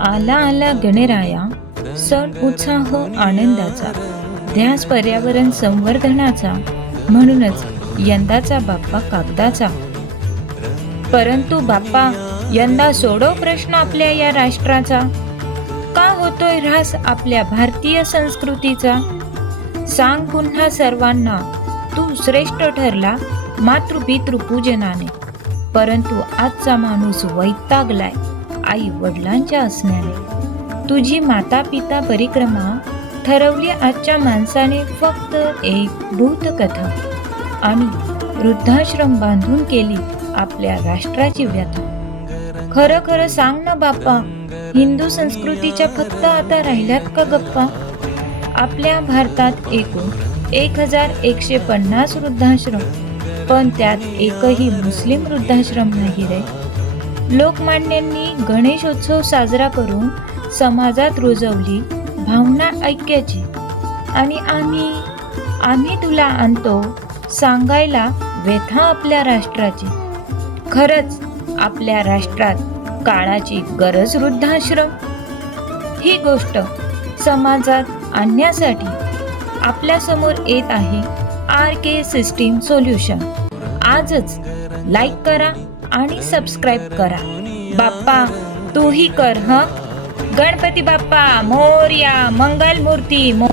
आला आला गणराया सण उत्साह आनंदाचा ध्यास पर्यावरण संवर्धनाचा म्हणूनच यंदाचा बाप्पा कागदाचा. परंतु बाप्पा यंदा सोडव प्रश्न आपल्या या राष्ट्राचा. का होतोय ऱ्हास आपल्या भारतीय संस्कृतीचा? सांग पुन्हा सर्वांना तू श्रेष्ठ ठरला मातृपितृ पूजनाने. परंतु आजचा माणूस वैतागलाय. आई वडिलांच्या असण्याने. तुझी माता पिता परिक्रमा ठरवली आजच्या माणसाने फक्त एक भूतकथा. आणि वृद्धाश्रम बांधून केली आपल्या राष्ट्राची व्यथा. खरं खरं सांग ना बाप्पा हिंदू संस्कृतीच्या फक्त आता राहिल्यात का गप्पा? आपल्या भारतात एकूण एक हजार एकशे पन्नास वृद्धाश्रम पण त्यात एकही मुस्लिम वृद्धाश्रम नाही रे. लोकमान्यांनी गणेशोत्सव साजरा करून समाजात रुजवली भावना ऐक्याची. आणि आम्ही आम्ही तुला आणतो सांगायला व्यथा आपल्या राष्ट्राची. खरंच आपल्या राष्ट्रात काळाची गरज वृद्धाश्रम. ही गोष्ट समाजात आणण्यासाठी आपल्यासमोर येत आहे आर के सिस्टीम सोल्युशन. आजच लाईक करा आणि सबस्क्राईब करा. बाप्पा तूही कर ह? गणपती बाप्पा मोर्या मंगलमूर्ती मो